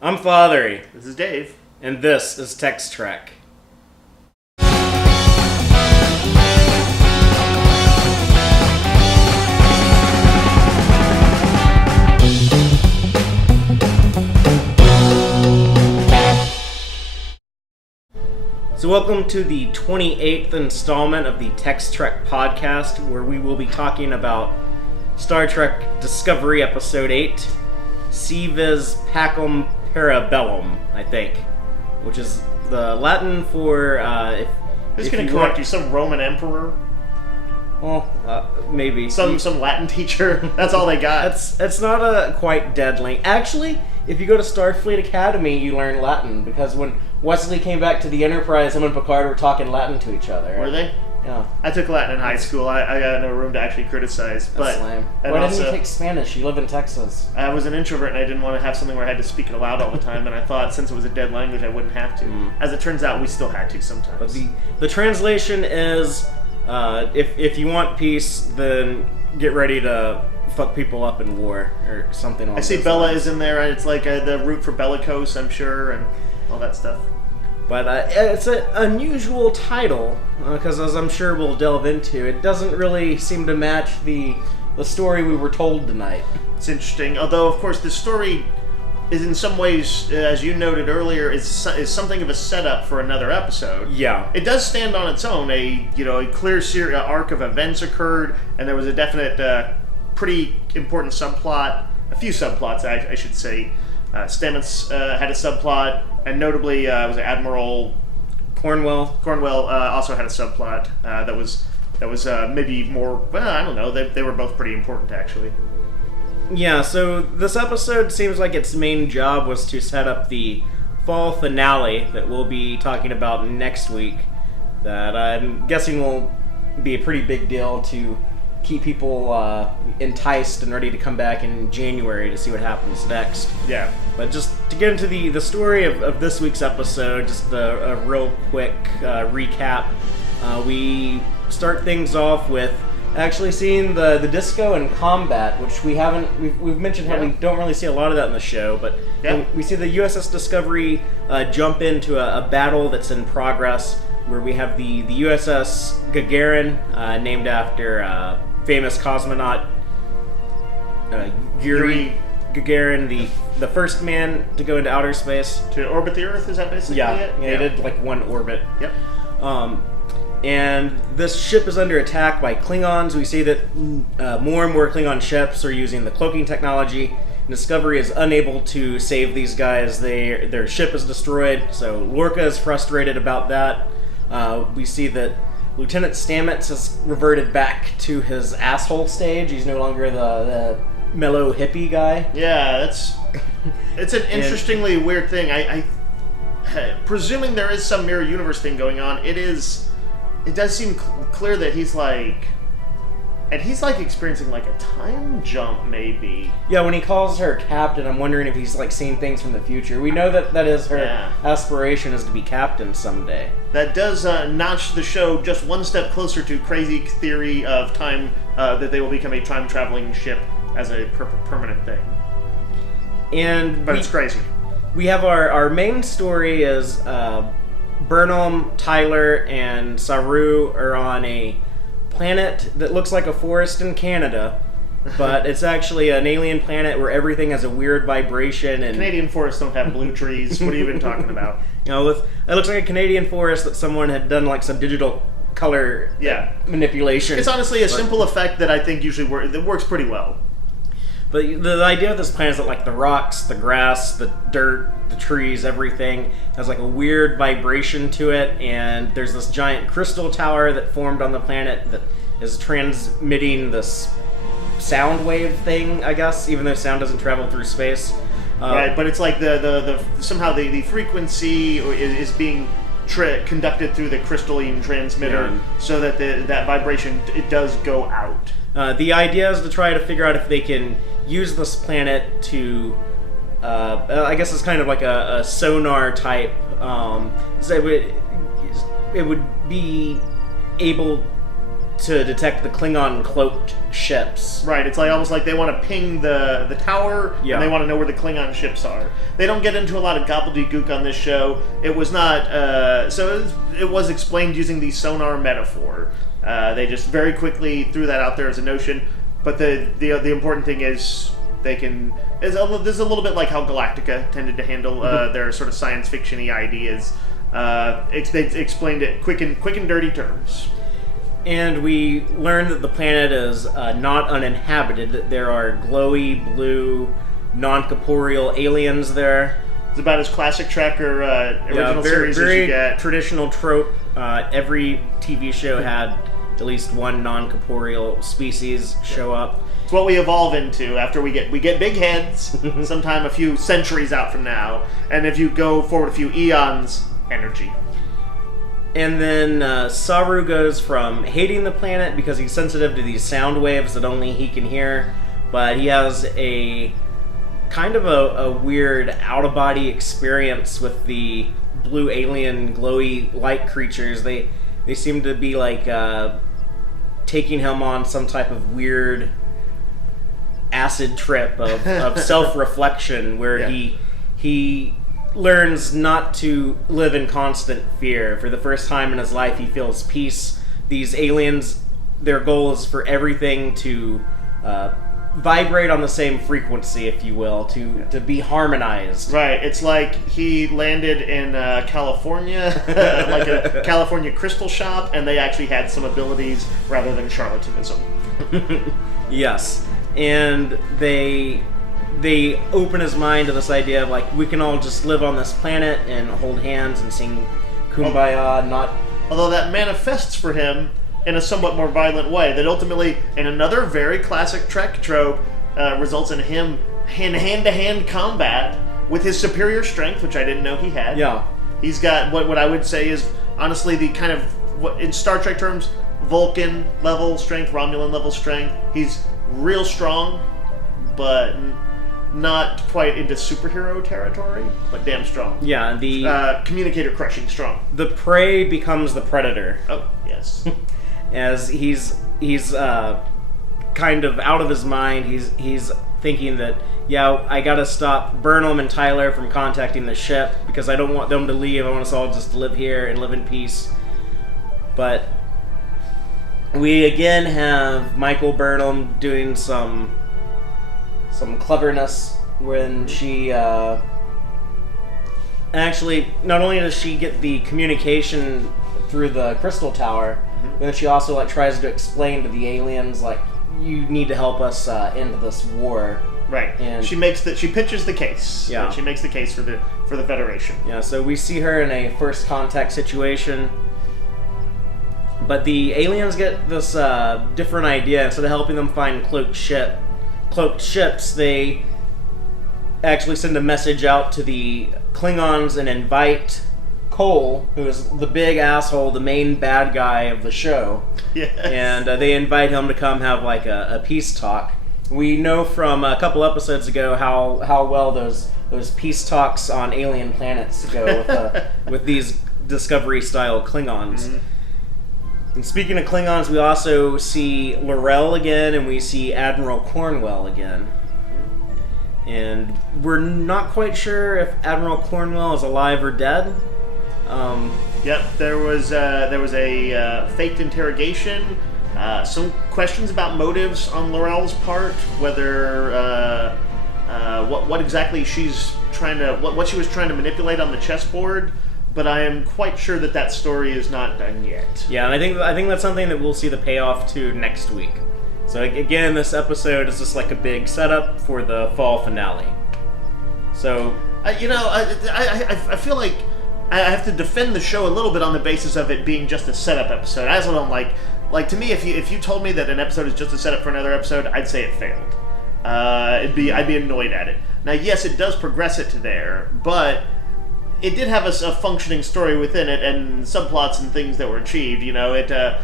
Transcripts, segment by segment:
I'm Fatheree. This is Dave. And this is Tex-Trek. So welcome to the 28th installment of the Tex-Trek podcast, where we will be talking about Star Trek Discovery Episode 8, Vis Pacem Bellum, I think, which is the Latin for, Who's going to correct you? Some Roman emperor? Well, maybe. Some Latin teacher? That's all they got. It's not a quite dead link. Actually, if you go to Starfleet Academy, you learn Latin, because when Wesley came back to the Enterprise, him and Picard were talking Latin to each other. Were they? Yeah. I took Latin in high school. I got no room to actually criticize. That's lame. Why didn't you take Spanish? You live in Texas. I was an introvert and I didn't want to have something where I had to speak it aloud all the time, and I thought since it was a dead language I wouldn't have to. As it turns out, we still had to sometimes. But the translation is, if you want peace, then get ready to fuck people up in war, or something like that. I see Bella is in there, and it's like the root for bellicose, I'm sure, and all that stuff. But it's an unusual title, because as I'm sure we'll delve into, it doesn't really seem to match the story we were told tonight. It's interesting, although of course the story is in some ways, as you noted earlier, is something of a setup for another episode. Yeah. It does stand on its own. A clear arc of events occurred, and there was a definite, pretty important subplot. A few subplots, I should say. Stamets had a subplot, and notably, was it Admiral Cornwell? Cornwell also had a subplot that was maybe more. Well, I don't know. They were both pretty important, actually. Yeah. So this episode seems like its main job was to set up the fall finale that we'll be talking about next week. That I'm guessing will be a pretty big deal to keep people enticed and ready to come back in January to see what happens next. Yeah. But just to get into the story of this week's episode, just a real quick recap. We start things off with actually seeing the disco in combat, which we've mentioned how we don't really see a lot of that in the show, but we see the USS Discovery jump into a battle that's in progress, where we have the USS Gagarin, named after famous cosmonaut Yuri Gagarin, the first man to go into outer space. To orbit the Earth, is that basically it? Yeah, he did like one orbit. Yep. And this ship is under attack by Klingons. We see that more and more Klingon ships are using the cloaking technology. Discovery is unable to save these guys. Their ship is destroyed, so Lorca is frustrated about that. We see that Lieutenant Stamets has reverted back to his asshole stage. He's no longer the mellow hippie guy. Yeah, it's an interestingly weird thing. I presuming there is some mirror universe thing going on. It does seem clear that he's experiencing like a time jump, maybe. Yeah, when he calls her captain, I'm wondering if he's like seeing things from the future. We know that is her aspiration, is to be captain someday. That does notch the show just one step closer to crazy theory of time, that they will become a time traveling ship as a permanent thing. But it's crazy. We have our main story is Burnham, Tyler, and Saru are on a planet that looks like a forest in Canada, but it's actually an alien planet where everything has a weird vibration. And Canadian forests don't have blue trees. What are you even talking about? It looks like a Canadian forest that someone had done like some digital color manipulation. It's honestly a simple effect that I think usually works pretty well. But the idea of this planet is that like the rocks, the grass, the dirt, the trees, everything has like a weird vibration to it, and there's this giant crystal tower that formed on the planet that is transmitting this sound wave thing, I guess, even though sound doesn't travel through space. Right, but it's like the somehow the frequency is being conducted through the crystalline transmitter, so that that vibration, it does go out. The idea is to try to figure out if they can use this planet to, I guess it's kind of like a sonar type. So it would be able to detect the Klingon cloaked ships. Right, it's like almost like they want to ping the tower, Yeah. and they want to know where the Klingon ships are. They don't get into a lot of gobbledygook on this show. It was not, it was explained using the sonar metaphor. They just very quickly threw that out there as a notion, but the important thing is this is a little bit like how Galactica tended to handle their sort of science fiction-y ideas. They explained it quick and dirty terms. And we learned that the planet is not uninhabited, that there are glowy, blue, non-corporeal aliens there. It's about as classic Trek or original series as you get. Very traditional trope. Every TV show had at least one non-corporeal species show up. It's what we evolve into after we get big heads sometime a few centuries out from now. And if you go forward a few eons, energy. And then Saru goes from hating the planet because he's sensitive to these sound waves that only he can hear, but he has a kind of a weird out-of-body experience with the blue alien glowy light creatures. They seem to be like taking him on some type of weird acid trip of self-reflection where he learns not to live in constant fear. For the first time in his life, he feels peace. These aliens, their goal is for everything to vibrate on the same frequency, if you will, to be harmonized. Right. It's like he landed in California, like a California crystal shop, and they actually had some abilities rather than charlatanism. Yes. And they open his mind to this idea of, like, we can all just live on this planet and hold hands and sing Kumbaya, Although that manifests for him in a somewhat more violent way, that ultimately, in another very classic Trek trope, results in him in hand-to-hand combat with his superior strength, which I didn't know he had. Yeah. He's got what I would say is, honestly, the kind of, in Star Trek terms, Vulcan-level strength, Romulan-level strength. He's real strong, but not quite into superhero territory, but damn strong. Yeah, the communicator crushing strong. The prey becomes the predator. Oh, yes. As he's kind of out of his mind. He's thinking that, yeah, I gotta stop Burnham and Tyler from contacting the ship because I don't want them to leave. I want us all just to live here and live in peace. But we again have Michael Burnham doing some cleverness when she actually, not only does she get the communication through the crystal tower, but then she also like tries to explain to the aliens, like, you need to help us end this war. Right. And she pitches the case. Yeah. She makes the case for the Federation. Yeah, so we see her in a first contact situation. But the aliens get this different idea. Instead of helping them find cloaked ships, they actually send a message out to the Klingons and invite Cole, who is the big asshole, the main bad guy of the show. Yes. And they invite him to come have like a peace talk. We know from a couple episodes ago how well those peace talks on alien planets go with these Discovery-style Klingons. Mm-hmm. And speaking of Klingons, we also see L'Rell again, and we see Admiral Cornwell again. And we're not quite sure if Admiral Cornwell is alive or dead. Yep, there was a faked interrogation. Some questions about motives on L'Rell's part, whether what exactly she's trying to what she was trying to manipulate on the chessboard. But I am quite sure that story is not done yet. Yeah, and I think that's something that we'll see the payoff to next week. So again, this episode is just like a big setup for the fall finale. So I feel like I have to defend the show a little bit on the basis of it being just a setup episode. I also don't like to me, if you told me that an episode is just a setup for another episode, I'd say it failed. I'd be annoyed at it. Now, yes, it does progress it to there, but it did have a functioning story within it and subplots and things that were achieved. You know, it had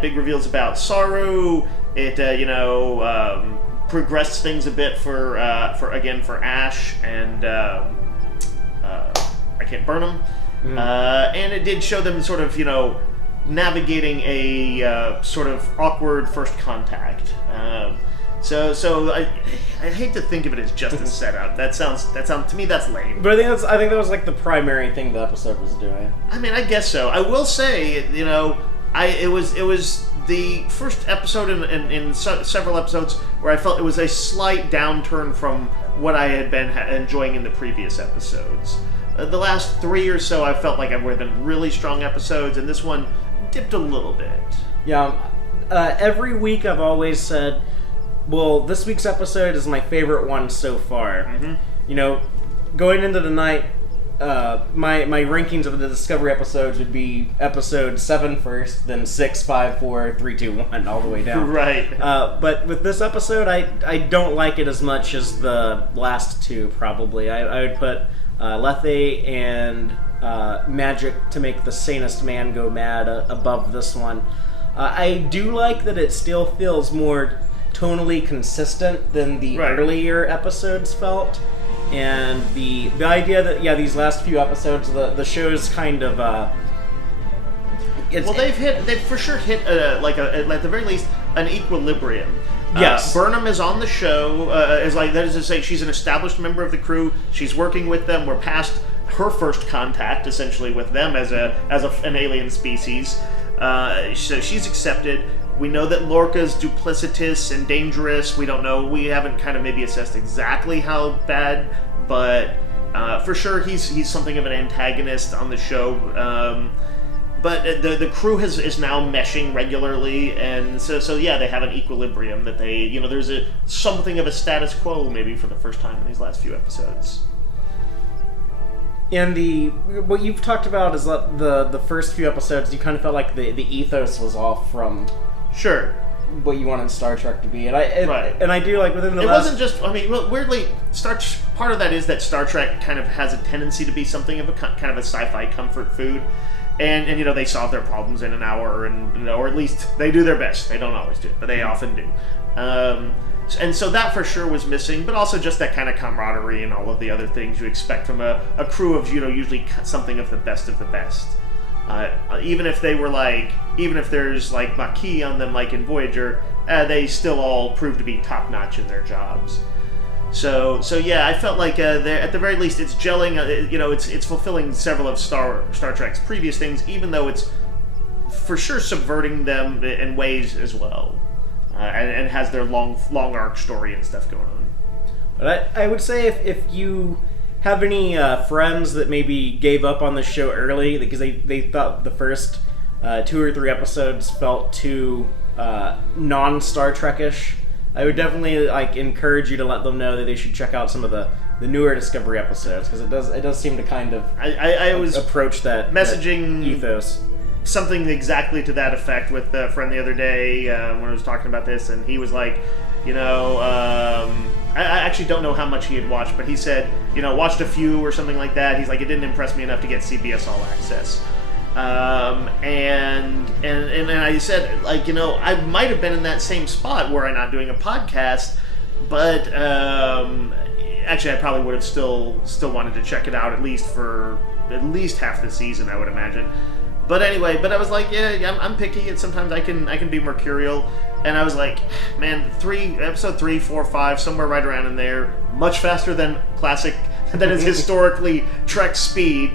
big reveals about Saru. It progressed things a bit for Ash and I can't burn them. And it did show them sort of navigating a sort of awkward first contact. So I hate to think of it as just a setup. That sounds to me that's lame. But I think that was like the primary thing the episode was doing. I mean, I guess so. I will say, it was the first episode in several episodes where I felt it was a slight downturn from what I had been enjoying in the previous episodes. The last 3 or so, I felt like I've been really strong episodes, and this one dipped a little bit. Yeah, every week I've always said, well, this week's episode is my favorite one so far. Mm-hmm. Going into the night, my rankings of the Discovery episodes would be episode 7 first, then 6, 5, 4, 3, 2, 1, all the way down. Right. But with this episode, I don't like it as much as the last two, probably. I would put Lethe and Magic to make the sanest man go mad above this one. I do like that it still feels more tonally consistent than the earlier episodes felt. And the idea that these last few episodes the show's kind of they've for sure hit at the very least an equilibrium. Yes. Burnham is on the show, that is to say, she's an established member of the crew. She's working with them. We're past her first contact, essentially, with them as an alien species. So she's accepted. We know that Lorca's duplicitous and dangerous. We don't know. We haven't kind of maybe assessed exactly how bad, but for sure he's something of an antagonist on the show. But the crew is now meshing regularly, and so they have an equilibrium that they, there's something of a status quo maybe for the first time in these last few episodes. And what you've talked about is that the first few episodes, you kind of felt like the ethos was off from what you wanted Star Trek to be, and I do like within the. It wasn't just. I mean, weirdly, part of that is that Star Trek kind of has a tendency to be something of a kind of a sci-fi comfort food. And they solve their problems in an hour, or at least they do their best. They don't always do it, but they often do. And so that for sure was missing, but also just that kind of camaraderie and all of the other things you expect from a crew of usually something of the best of the best. Even if there's like Maquis on them, like in Voyager, they still all prove to be top notch in their jobs. So yeah, I felt like at the very least it's gelling. It's fulfilling several of Star Trek's previous things, even though it's for sure subverting them in ways as well, and has their long arc story and stuff going on. But I would say if you have any friends that maybe gave up on the show early because they thought the first 2 or 3 episodes felt too non-Star Trek-ish, I would definitely encourage you to let them know that they should check out some of the newer Discovery episodes, because it does seem to kind of I was approach that messaging that ethos. Something exactly to that effect with a friend the other day when I was talking about this, and he was like, I actually don't know how much he had watched, but he said, watched a few or something like that. He's like, it didn't impress me enough to get CBS All Access. And I said, I might have been in that same spot were I not doing a podcast, but actually I probably would have still wanted to check it out at least for at least half the season, I would imagine. But anyway, I was like, I'm picky, and sometimes I can be mercurial. And I was like, man, episode 3, 4, 5, somewhere right around in there, much faster than classic. That is historically Trek speed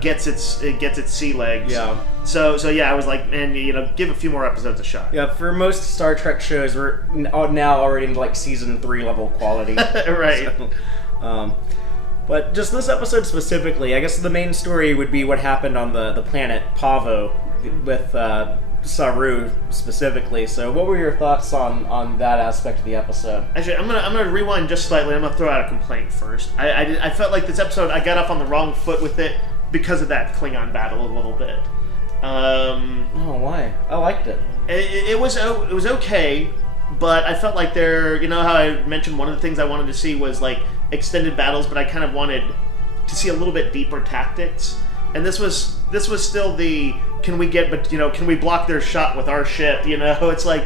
gets its sea legs. Yeah. So yeah, I was like, man, give a few more episodes a shot. Yeah, for most Star Trek shows, we're now already into season 3 level quality. Right. So, but just this episode specifically, I guess the main story would be what happened on the planet Pavo with Saru specifically. So what were your thoughts on that aspect of the episode? Actually, I'm gonna rewind just slightly. I'm gonna throw out a complaint first. I felt like this episode, I got off on the wrong foot with it because of that Klingon battle a little bit. Why? I liked it. It was okay, but I felt like how I mentioned one of the things I wanted to see was extended battles, but I kind of wanted to see a little bit deeper tactics. And this was still the can we block their shot with our ship? It's like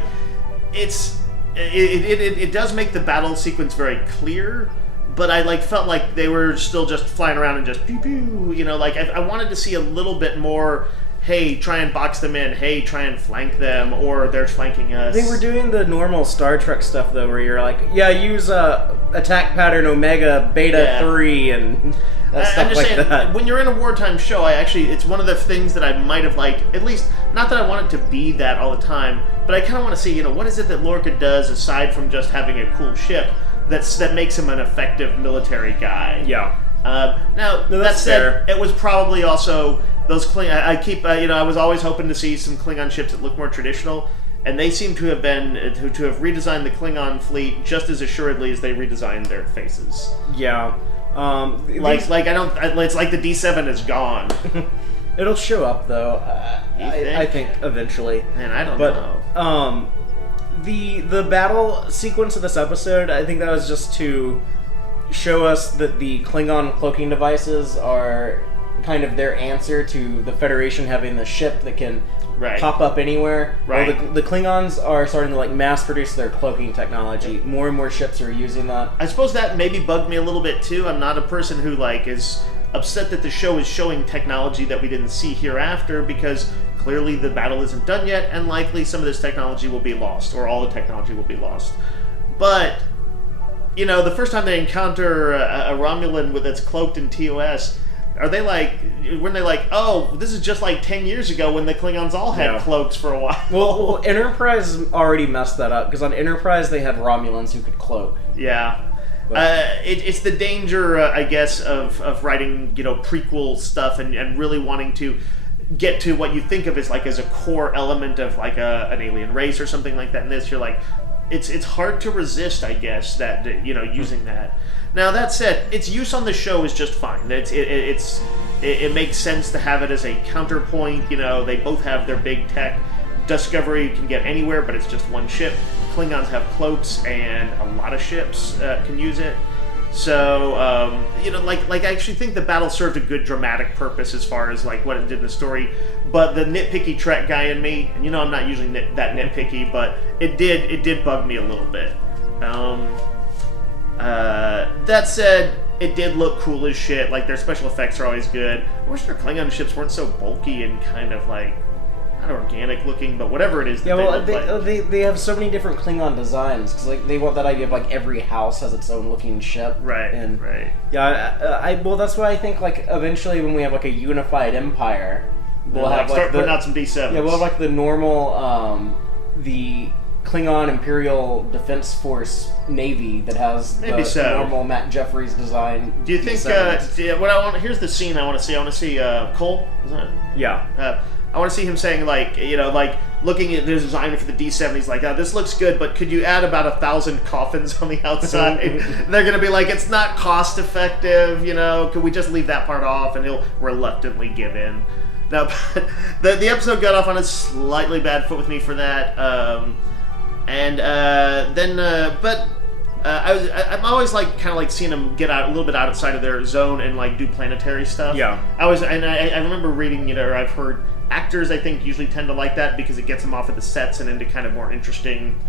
it does make the battle sequence very clear, but I felt like they were still just flying around and just pew pew. I wanted to see a little bit more hey, try and box them in, hey, try and flank them, or they're flanking us. They were doing the normal Star Trek stuff, though, where you're like, yeah, use attack pattern Omega Beta 3 and stuff I'm just like saying, that. when you're in a wartime show, it's one of the things that I might have liked, at least, not that I want it to be that all the time, but I kind of want to see, what is it that Lorca does aside from just having a cool ship that makes him an effective military guy? Yeah. Now, that said, it was probably also those Klingon. I was always hoping to see some Klingon ships that look more traditional, and they seem to have been to have redesigned the Klingon fleet just as assuredly as they redesigned their faces. Yeah. It's like the D7 is gone. It'll show up though. I think eventually. Man, I don't know. The battle sequence of this episode, I think that was just to show us that the Klingon cloaking devices are kind of their answer to the Federation having the ship that can pop up anywhere. Right. Well, the Klingons are starting to mass produce their cloaking technology. More and more ships are using that. I suppose that maybe bugged me a little bit too. I'm not a person who is upset that the show is showing technology that we didn't see hereafter, because clearly the battle isn't done yet, and likely some of this technology will be lost, or all the technology will be lost. But the first time they encounter a Romulan that's cloaked in TOS, when they oh, this is just 10 years ago when the Klingons all had cloaks for a while. Well, Enterprise already messed that up, because on Enterprise they had Romulans who could cloak. Yeah. It's the danger, I guess, of writing, prequel stuff and really wanting to get to what you think of as a core element of an alien race or something like that. And this, you're like, it's hard to resist, I guess, that using that. Now, that said, its use on the show is just fine. It makes sense to have it as a counterpoint. They both have their big tech. Discovery can get anywhere, but it's just one ship. Klingons have cloaks, and a lot of ships can use it. So, I actually think the battle served a good dramatic purpose as far as what it did in the story. But the nitpicky Trek guy in me, and I'm not usually that nitpicky, but it did bug me a little bit. That said, it did look cool as shit. Their special effects are always good. I wish their Klingon ships weren't so bulky and kind of not organic looking, but whatever it is. They have so many different Klingon designs, because they want that idea of every house has its own looking ship. Right. Yeah, well, that's why I think eventually when we have a unified empire, we'll have start putting out some D7s. Yeah, we'll have the normal the Klingon Imperial Defense Force Navy that has the normal Matt Jeffries design. Do you think? Here's the scene I want to see. I want to see Cole. Is that? Yeah. I want to see him saying looking at the design for the D7. He's like, this looks good, but could you add about 1,000 coffins on the outside? They're gonna be like, it's not cost effective. Could we just leave that part off? And he'll reluctantly give in. Now, the episode got off on a slightly bad foot with me for that. I'm always seeing them get out a little bit outside of their zone and do planetary stuff. Yeah. I remember reading or I've heard actors I think usually tend to like that because it gets them off of the sets and into kind of more interesting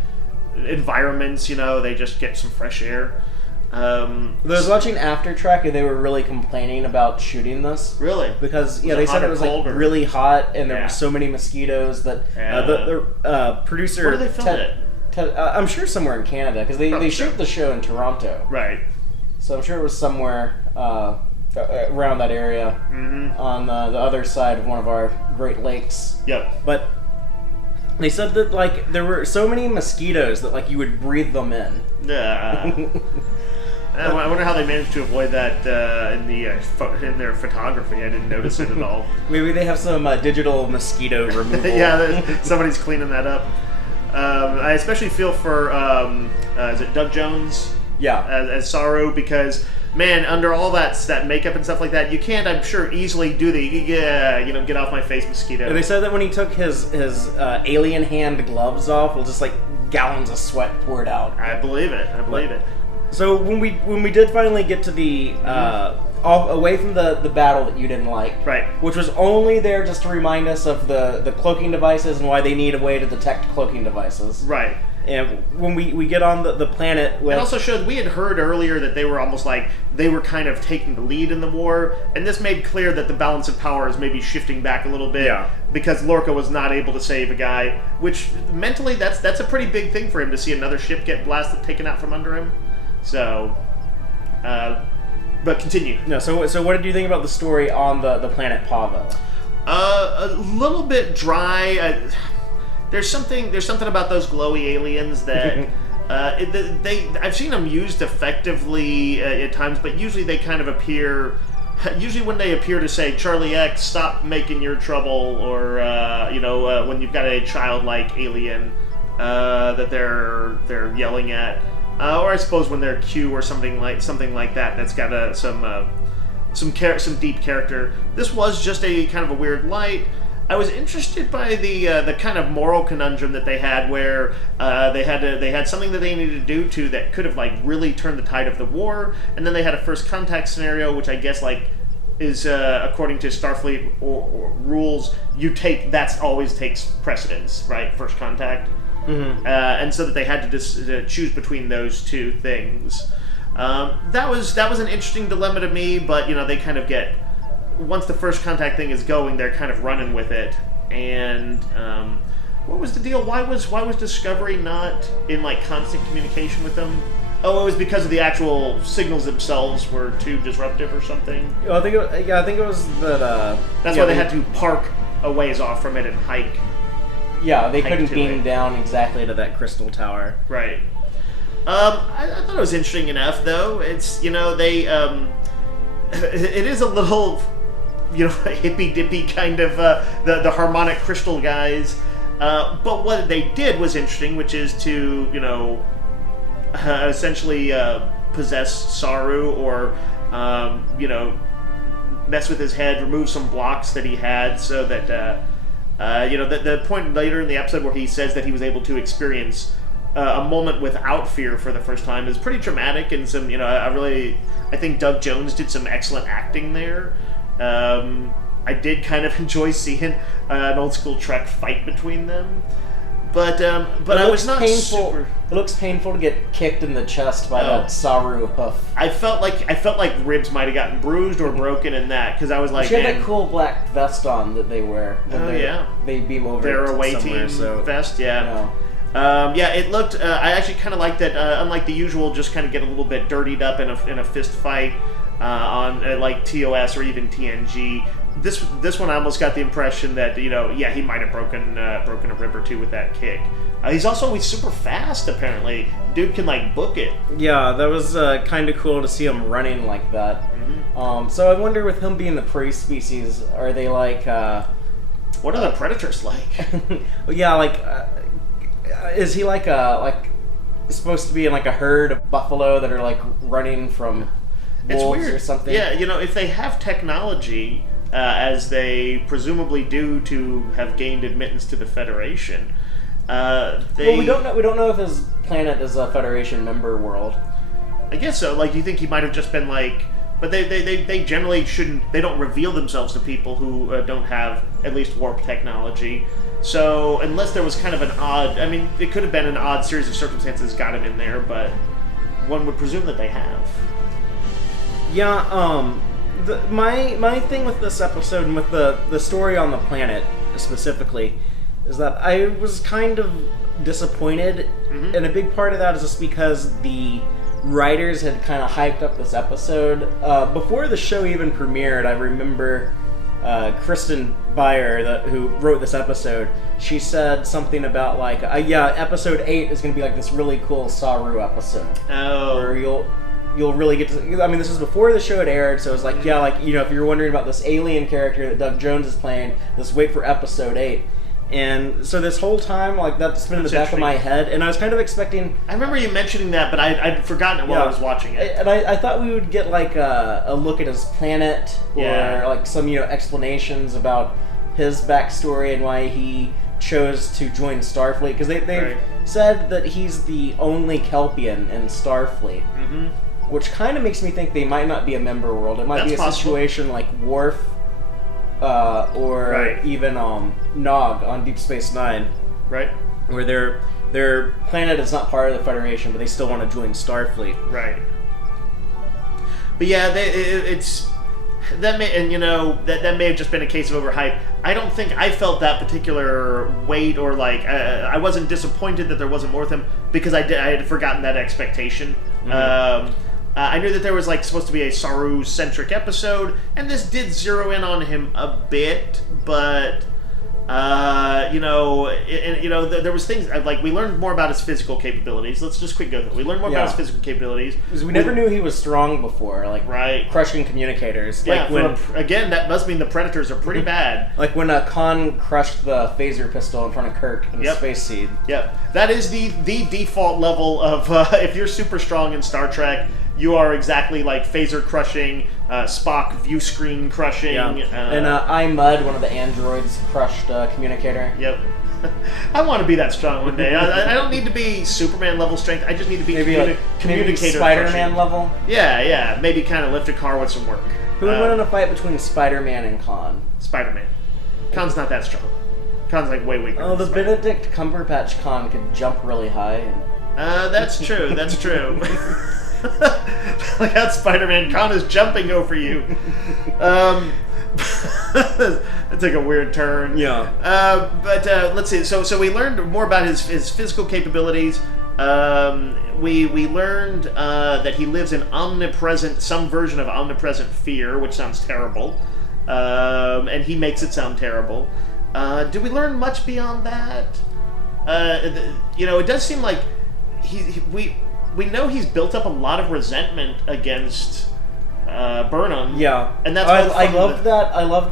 environments. They just get some fresh air. I was watching After Trek and they were really complaining about shooting this. Really? Because they said it was really hot and there were so many mosquitoes that the producer. Where do they film it? I'm sure somewhere in Canada, because they shoot the show in Toronto. Right. So I'm sure it was somewhere around that area, on the other side of one of our Great Lakes. Yep. But they said that there were so many mosquitoes that you would breathe them in. Yeah. I wonder how they managed to avoid that in their photography. I didn't notice it at all. Maybe they have some digital mosquito removal. Yeah, somebody's cleaning that up. I especially feel for is it Doug Jones? Yeah, as Saru, because man, under all that makeup and stuff like that, you can't, I'm sure, easily do the get off my face mosquito. And they said that when he took his alien hand gloves off, well, just gallons of sweat poured out. I believe it. It. So when we did finally get to the away from the battle that you didn't like, right, which was only there just to remind us of the cloaking devices and why they need a way to detect cloaking devices, right. And when we get on the planet with... It also showed, we had heard earlier that they were almost like, they were kind of taking the lead in the war, and this made clear that the balance of power is maybe shifting back a little bit, because Lorca was not able to save a guy, which mentally, that's a pretty big thing for him to see another ship get blasted, taken out from under him. So, but continue. No, so what did you think about the story on the planet Pavo? A little bit dry. There's something about those glowy aliens that I've seen them used effectively at times, but usually they kind of appear. Usually when they appear to say, Charlie X, stop making your trouble, or when you've got a childlike alien that they're yelling at, or I suppose when they're Q or something like that that's got some deep character. This was just a kind of a weird light. I was interested by the kind of moral conundrum that they had, where they had something that they needed to do that could have like really turned the tide of the war, and then they had a first contact scenario, which I guess like is according to Starfleet or rules, that always takes precedence, right? First contact, and so that they had to choose between those two things. That was an interesting dilemma to me, but they kind of get. Once the first contact thing is going, they're kind of running with it. And what was the deal? Why was Discovery not in like constant communication with them? Oh, it was because of the actual signals themselves were too disruptive or something. I think it was that. That's why they had to park a ways off from it and hike. Yeah, they couldn't beam down exactly to that crystal tower. Right. I thought it was interesting enough, though. It's they it is a little. Hippy dippy kind of the harmonic crystal guys, but what they did was interesting, which is to essentially possess Saru, or mess with his head, remove some blocks that he had, so that the point later in the episode where he says that he was able to experience a moment without fear for the first time is pretty dramatic, and some I think Doug Jones did some excellent acting there. I did kind of enjoy seeing an old school Trek fight between them, but I was not painful. super. It looks painful to get kicked in the chest by that Saru hoof. I felt like ribs might have gotten bruised or broken in that, because I was like, she had that cool black vest on that they wear. They beam over. Their away somewhere, team vest, it looked. I actually kind of liked that. Unlike the usual, just kind of get a little bit dirtied up in a fist fight. On like TOS or even TNG, this one I almost got the impression that he might have broken a rib or two with that kick. He's super fast apparently. Dude can like book it. Yeah, that was kind of cool to see him running like that. Mm-hmm. So I wonder, with him being the prey species, are they like? What are the predators like? Is he like supposed to be in like a herd of buffalo that are like running from? It's weird. Or something. Yeah, if they have technology, as they presumably do to have gained admittance to the Federation, we don't know if his planet is a Federation member world. I guess so. Like, you think he might have just been like, but they generally shouldn't. They don't reveal themselves to people who don't have at least warp technology. So unless there was kind of an odd, it could have been an odd series of circumstances got him in there, but one would presume that they have. Yeah, my thing with this episode and with the story on the planet specifically is that I was kind of disappointed, and a big part of that is just because the writers had kind of hyped up this episode. Before the show even premiered, I remember Kristen Beyer, who wrote this episode, she said something about like, episode 8 is going to be like this really cool Saru episode. Oh. Where you'll really get to... this was before the show had aired, so it was like, if you're wondering about this alien character that Doug Jones is playing, just wait for episode 8. And so this whole time, like, that's been in the back of my head, and I was kind of expecting... I remember you mentioning that, but I'd forgotten it while I was watching it. And I thought we would get, like, a look at his planet, or, like, some, explanations about his backstory and why he chose to join Starfleet, because they said that he's the only Kelpian in Starfleet. Mm-hmm. Which kind of makes me think they might not be a member world. It might be a situation like Worf, or even Nog on Deep Space Nine, right? Where their planet is not part of the Federation, but they still want to join Starfleet. Right. But yeah, it's that may, and that may have just been a case of overhype. I don't think I felt that particular weight, or like I wasn't disappointed that there wasn't more with him, because I had forgotten that expectation. Mm-hmm. I knew that there was like supposed to be a Saru-centric episode, and this did zero in on him a bit, but there was things like we learned more about his physical capabilities. Let's just quick go through. We learned more about his physical capabilities because we never knew he was strong before, like right, crushing communicators. Yeah, like again, that must mean the Predators are pretty bad. Like when Khan crushed the phaser pistol in front of Kirk in the Space Seed. Yep, that is the default level of if you're super strong in Star Trek. You are exactly like phaser crushing, Spock view screen crushing. Yeah. And I Mud, one of the androids, crushed communicator. Yep. I want to be that strong one day. I don't need to be Superman level strength. I just need to be communicator. Maybe Spider-Man level? Yeah. Maybe kind of lift a car with some work. Who would win in a fight between Spider-Man and Khan? Spider-Man. Khan's not that strong. Khan's like way weaker. Oh, the Benedict Cumberbatch Khan could jump really high. That's true. That's true. Like how Spider-Man Khan is jumping over you. That took a weird turn. Yeah. But let's see. So we learned more about his physical capabilities. We learned that he lives in some version of omnipresent fear, which sounds terrible. And he makes it sound terrible. Did we learn much beyond that? It does seem like we know he's built up a lot of resentment against Burnham. Yeah, and that's I loved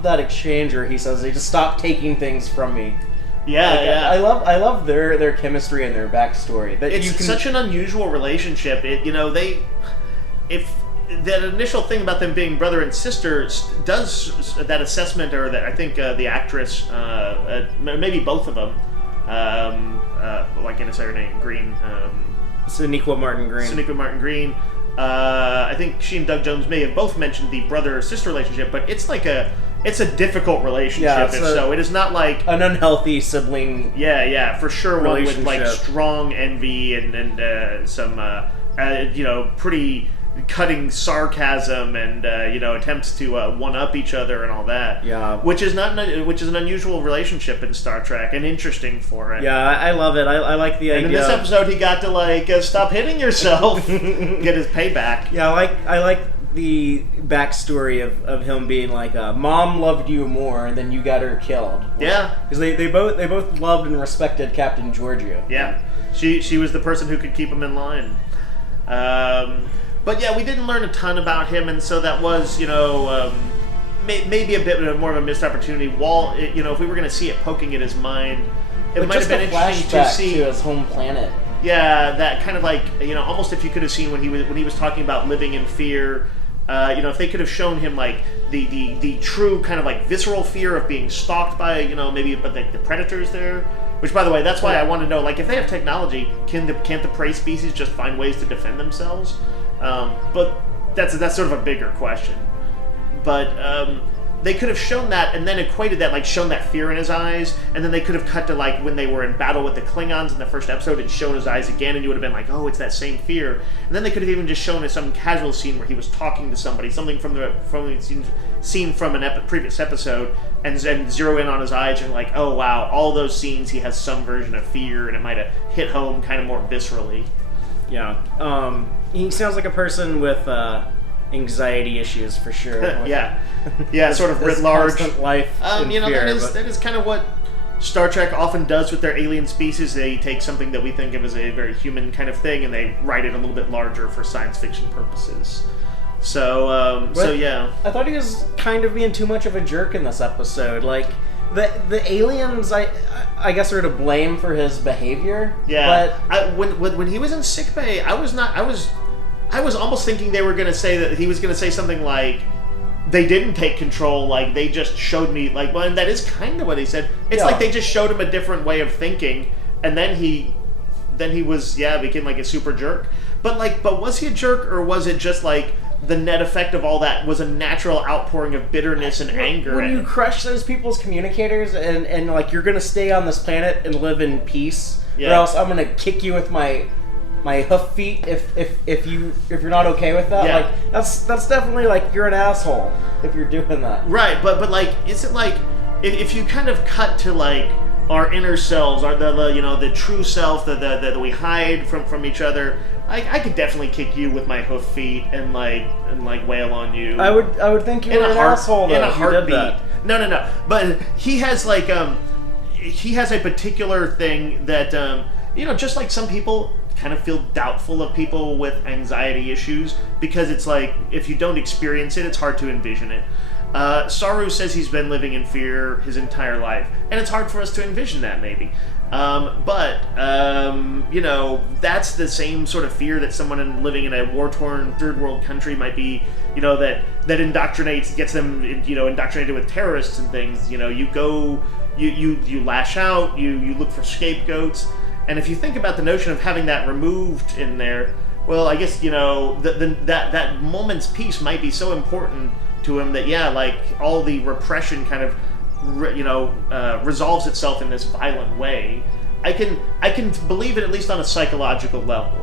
that exchange where he says, "They just stop taking things from me." Yeah. I love their chemistry and their backstory. It's such an unusual relationship. If that initial thing about them being brother and sister does that assessment, or that I think the actress, maybe both of them, why can't I say her name? Green. Sonequa Martin Green. I think she and Doug Jones may have both mentioned the brother-sister relationship, but it's a difficult relationship. It is not like an unhealthy sibling. Yeah, for sure. One with like strong envy and some pretty cutting sarcasm and attempts to one up each other and all that. Yeah, which is an unusual relationship in Star Trek and interesting for it. Yeah, I love it. I like the idea. And in this episode, he got to stop hitting yourself, get his payback. Yeah, I like the backstory of him being like, Mom loved you more, and then you got her killed. Yeah, because they both loved and respected Captain Georgiou. Yeah, she was the person who could keep him in line. But yeah, we didn't learn a ton about him, and so that was, maybe a bit more of a missed opportunity. If we were going to see it poking at his mind, it might have been interesting to see to his home planet. Yeah, that kind of like, almost if you could have seen when he was talking about living in fear. If they could have shown him like the true kind of like visceral fear of being stalked by the predators there. Which, by the way, that's why I want to know, like, if they have technology, can't the prey species just find ways to defend themselves? But that's sort of a bigger question. But they could have shown that and then equated that, like, shown that fear in his eyes, and then they could have cut to, like, when they were in battle with the Klingons in the first episode and shown his eyes again, and you would have been like, oh, it's that same fear. And then they could have even just shown us some casual scene where he was talking to somebody, something from the scene from an previous episode, and zero in on his eyes and like, oh wow, all those scenes he has some version of fear, and it might have hit home kind of more viscerally. Yeah. He sounds like a person with anxiety issues for sure. Yeah, sort of writ large. Constant life. Fear, that is kind of what Star Trek often does with their alien species. They take something that we think of as a very human kind of thing, and they write it a little bit larger for science fiction purposes. So yeah. I thought he was kind of being too much of a jerk in this episode. Like, the aliens, I guess, are to blame for his behavior. Yeah. But when he was in sickbay, I was almost thinking they were going to say that he was going to say something like, they didn't take control, like, they just showed me, like, well, and that is kind of what he said. It's like they just showed him a different way of thinking, and then he became like a super jerk. But was he a jerk, or was it just like the net effect of all that was a natural outpouring of bitterness and anger? When you crush those people's communicators and like you're gonna stay on this planet and live in peace, or else I'm gonna kick you with my hoof feet if you're not okay with that. Like that's definitely like you're an asshole if you're doing that. Right, but like, is it like if you kind of cut to like our inner selves, the true self that we hide from each other? I could definitely kick you with my hoof feet and wail on you. I would think you were an asshole though, in a if you did heartbeat. that. No. But he has he has a particular thing that just like some people kind of feel doubtful of people with anxiety issues, because it's like if you don't experience it, it's hard to envision it. Saru says he's been living in fear his entire life, and it's hard for us to envision that maybe. That's the same sort of fear that someone living in a war-torn third world country might be, that gets them, indoctrinated with terrorists and things. You go, you lash out, you look for scapegoats. And if you think about the notion of having that removed in there, well, I guess, that moment's peace might be so important to him that, all the repression kind of, resolves itself in this violent way. I can believe it, at least on a psychological level.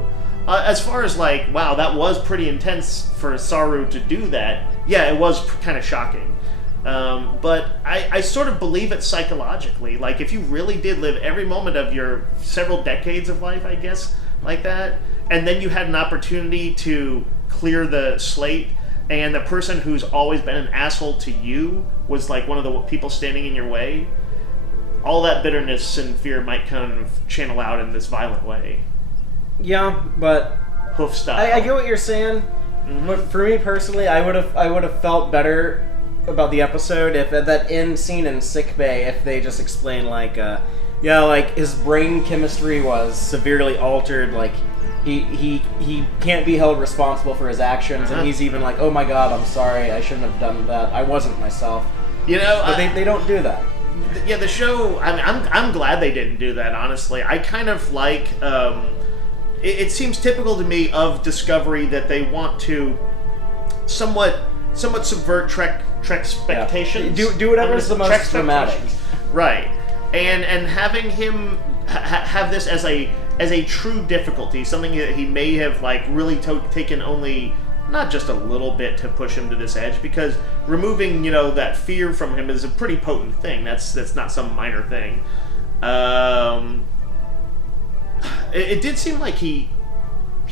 As far as wow, that was pretty intense for Saru to do that. Yeah, it was kind of shocking. But I sort of believe it psychologically. Like, if you really did live every moment of your several decades of life, I guess, like that, and then you had an opportunity to clear the slate, and the person who's always been an asshole to you was like one of the people standing in your way, all that bitterness and fear might kind of channel out in this violent way. Yeah, but hoof style. I get what you're saying, but for me personally, I would have felt better about the episode if at that end scene in sickbay, if they just explained his brain chemistry was severely altered, he can't be held responsible for his actions, and he's even like, oh my god, I'm sorry, I shouldn't have done that, I wasn't myself. But they don't do that. Yeah, the show, I'm glad they didn't do that, honestly. I kind of like, it seems typical to me of Discovery that they want to somewhat subvert Trek expectations. Yeah. Do whatever's the most dramatic. Right. And having him have this as a true difficulty, something that he may have really taken only not just a little bit to push him to this edge, because removing that fear from him is a pretty potent thing. That's not some minor thing. It did seem like he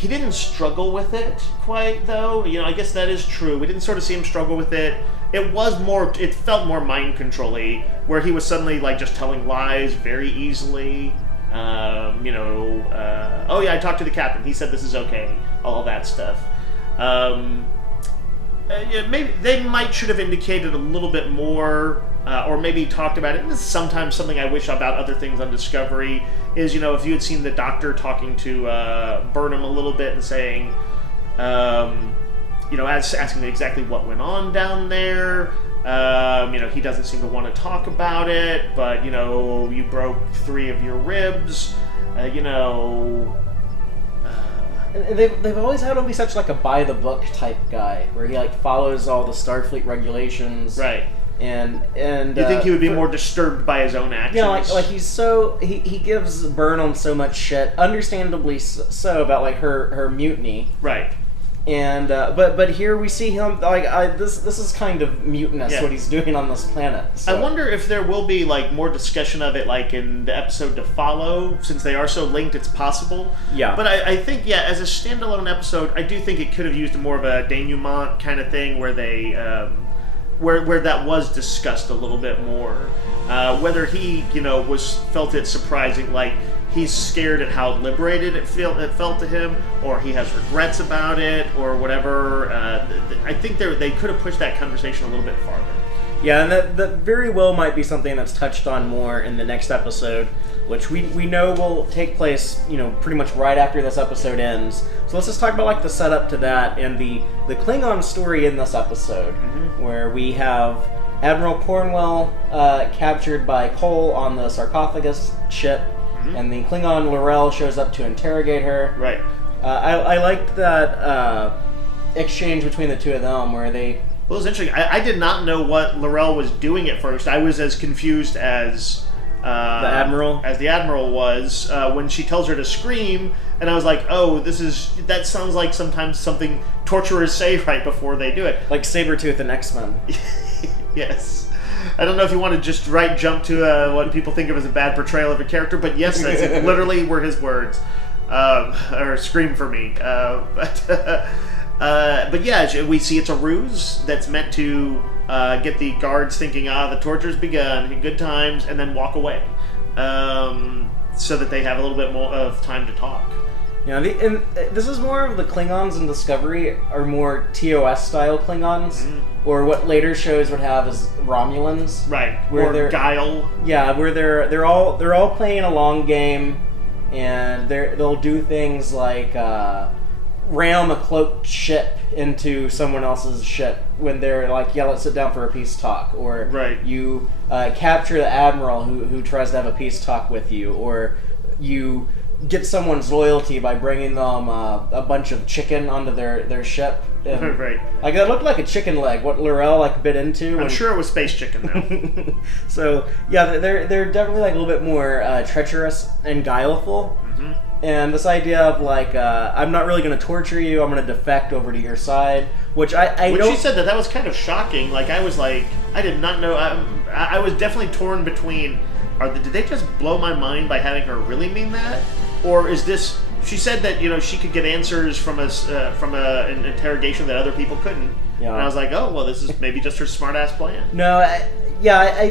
didn't struggle with it quite, though. I guess that is true. We didn't sort of see him struggle with it. It felt more mind control-y, where he was suddenly just telling lies very easily. Oh yeah, I talked to the captain. He said this is okay. All that stuff. Maybe they should have indicated a little bit more, or maybe talked about it. And this is sometimes something I wish about other things on Discovery, is, if you had seen the Doctor talking to Burnham a little bit and saying, asking exactly what went on down there. He doesn't seem to want to talk about it, but, you broke 3 of your ribs, They've always had him be such a by-the-book type guy, where he follows all the Starfleet regulations. Right. And you think he would be more disturbed by his own actions? Yeah, he's so he gives Burnham so much shit, understandably so, about her mutiny. Right. And but here we see him this is kind of mutinous, what he's doing on this planet. So. I wonder if there will be more discussion of it in the episode to follow, since they are so linked. It's possible. Yeah. But I think as a standalone episode, I do think it could have used more of a denouement kind of thing, where they where that was discussed a little bit more. Whether he felt it surprising, he's scared at how liberated it felt to him, or he has regrets about it, or whatever. I think they could have pushed that conversation a little bit farther. Yeah, and that very well might be something that's touched on more in the next episode, which we know will take place, pretty much right after this episode ends. So let's just talk about the setup to that and the Klingon story in this episode, where we have Admiral Cornwell captured by Cole on the sarcophagus ship. And the Klingon L'Rell shows up to interrogate her. Right. I liked that exchange between the two of them, where they... Well, it was interesting. I did not know what L'Rell was doing at first. I was as confused as Admiral? As the Admiral was, when she tells her to scream, and I was like, oh, that sounds like sometimes something torturers say right before they do it. Like Sabretooth and X-Men. Yes. I don't know if you want to just jump to what people think of as a bad portrayal of a character, but yes, that's literally were his words. Or scream for me. But yeah, we see it's a ruse that's meant to get the guards thinking, the torture's begun, good times, and then walk away. So that they have a little bit more of time to talk. Yeah, and this is more of the Klingons in Discovery are more TOS style Klingons, or what later shows would have is Romulans, right? Where or they're Guile. Yeah, where they're all playing a long game, and they'll do things like ram a cloaked ship into someone else's ship when they're like, yeah, let's sit down for a peace talk, or you capture the Admiral who tries to have a peace talk with you, or you get someone's loyalty by bringing them a bunch of chicken onto their ship. And, right. Like, that looked like a chicken leg, what L'Rell bit into. I'm sure it was space chicken, though. So, yeah, they're definitely like a little bit more treacherous and guileful. Mm-hmm. And this idea of like, I'm not really going to torture you, I'm going to defect over to your side, which When she said that was kind of shocking. Like, I was like, I did not know. I was definitely torn between, did they just blow my mind by having her really mean that? Or is this... She said that, she could get answers from an interrogation that other people couldn't. Yeah. And I was like, oh, well, this is maybe just her smart-ass plan. No, I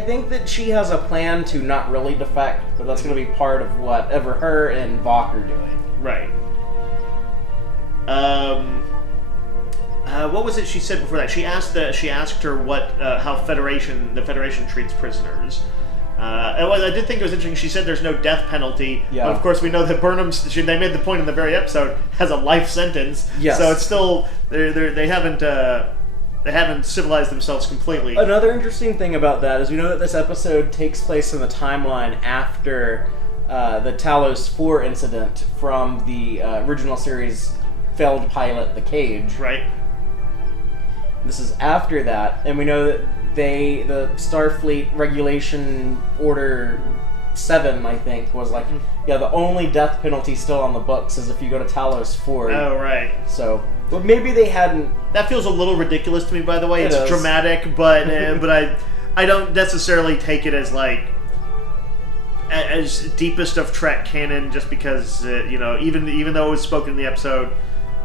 think that she has a plan to not really defect, but that's going to be part of whatever her and Vok are doing. Right. What was it she said before that? She asked her how the Federation treats prisoners. I did think it was interesting. She said there's no death penalty. Yeah. But of course, we know that Burnham's. They made the point in the very episode has a life sentence. Yes. So it's still they haven't civilized themselves completely. Another interesting thing about that is we know that this episode takes place in the timeline after the Talos 4 incident from the original series failed pilot, The Cage. Right. This is after that, and we know that the Starfleet Regulation Order 7, I think, was like, yeah, the only death penalty still on the books is if you go to Talos 4. Oh, right. So, but maybe they hadn't... That feels a little ridiculous to me, by the way. It's is. Dramatic, but I don't necessarily take it as, like, as deepest of Trek canon, just because, even though it was spoken in the episode,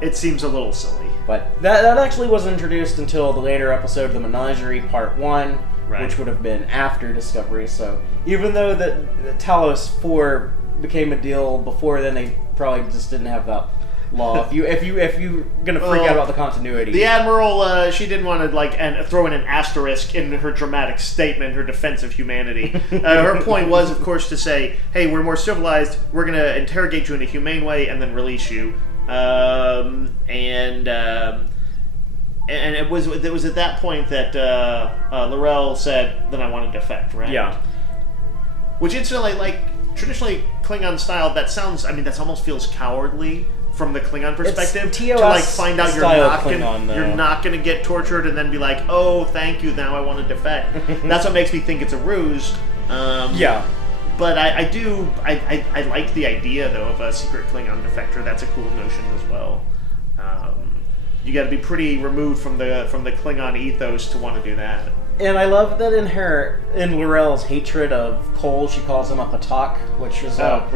it seems a little silly. But that actually wasn't introduced until the later episode, The Menagerie Part 1, which would have been after Discovery. So even though the Talos 4 became a deal before then, they probably just didn't have that law. If you're gonna freak out about the continuity. The Admiral, she didn't want to throw in an asterisk in her dramatic statement, her defense of humanity. Her point was, of course, to say, hey, we're more civilized, we're gonna interrogate you in a humane way and then release you. And it was at that point that L'Rell said, then I want to defect, right? Yeah. Which instantly, traditionally Klingon style, that almost feels cowardly from the Klingon perspective. To find out you're not going to get tortured and then be like, oh, thank you, now I want to defect. That's what makes me think it's a ruse. Yeah. But I like the idea, though, of a secret Klingon defector. That's a cool notion as well. You got to be pretty removed from the Klingon ethos to want to do that. And I love that in L'Rell's hatred of Cole, she calls him a patak, which is a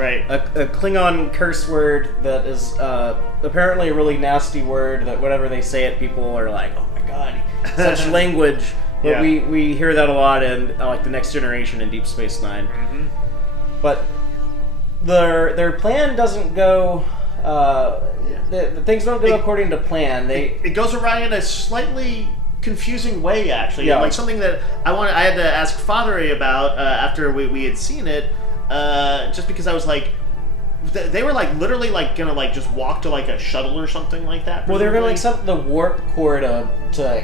Klingon curse word that is apparently a really nasty word that whenever they say it, people are like, oh my god, such language. But we hear that a lot in the Next Generation and Deep Space Nine. Mm-hmm. But their plan doesn't go. The things don't go according to plan. It goes awry in a slightly confusing way, actually. Yeah. Like something that I had to ask Fatheree about after we had seen it, just because I was like, they were literally gonna just walk to a shuttle or something like that. Well, they were gonna set the warp core to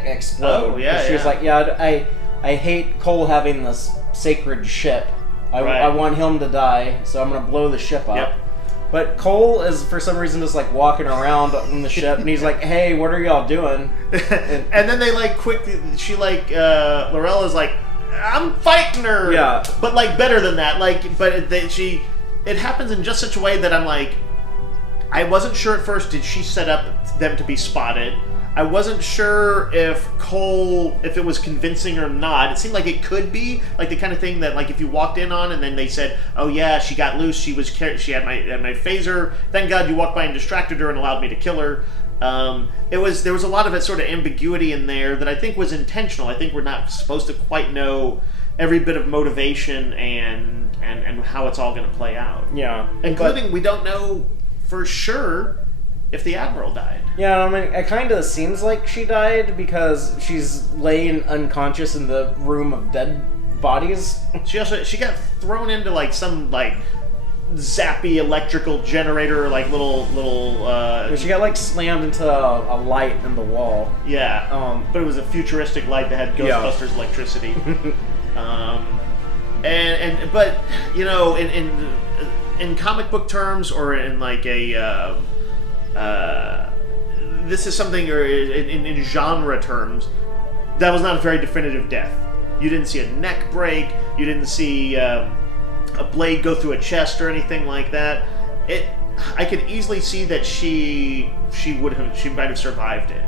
explode. Oh yeah. She was like, yeah, I hate Cole having this sacred ship. I want him to die, so I'm gonna blow the ship up. Yep. But Cole is, for some reason, just walking around in the ship, and he's like, hey, what are y'all doing? And then they quickly, she L'Rell is like, I'm fighting her. Yeah. But like better than that. It happens in just such a way that I'm like, I wasn't sure at first. Did she set up them to be spotted? I wasn't sure if it was convincing or not. It seemed like it could be, like the kind of thing that, like, if you walked in on and then they said, "Oh yeah, she got loose. She had my phaser. Thank God you walked by and distracted her and allowed me to kill her." There was a lot of that sort of ambiguity in there that I think was intentional. I think we're not supposed to quite know every bit of motivation and how it's all going to play out. Yeah, including we don't know for sure if the Admiral died. Yeah, I mean, it kind of seems like she died because she's laying unconscious in the room of dead bodies. She got thrown into like some like zappy electrical generator, like little. She got like slammed into a light in the wall. Yeah, but it was a futuristic light that had Ghostbusters electricity. But you know, in comic book terms, or in like a this is something, or in genre terms, that was not a very definitive death. You didn't see a neck break. You didn't see a blade go through a chest or anything like that. I could easily see that she might have survived it.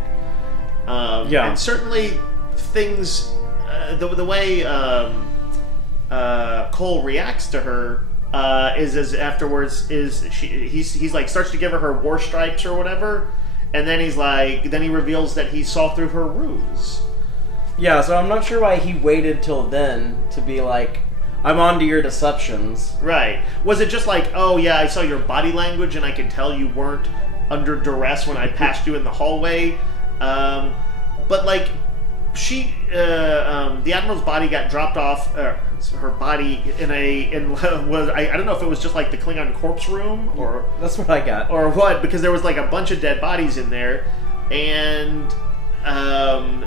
And certainly things, the way Cole reacts to her is as afterwards he's like starts to give her her war stripes or whatever, and then he reveals that he saw through her ruse. Yeah, so I'm not sure why he waited till then to be like, I'm onto your deceptions. Right. Was it just like, oh yeah, I saw your body language and I could tell you weren't under duress when I passed you in the hallway? But like, the Admiral's body got dropped off, her body I don't know if it was just like the Klingon corpse room, or... That's what I got. Or what, because there was like a bunch of dead bodies in there, and...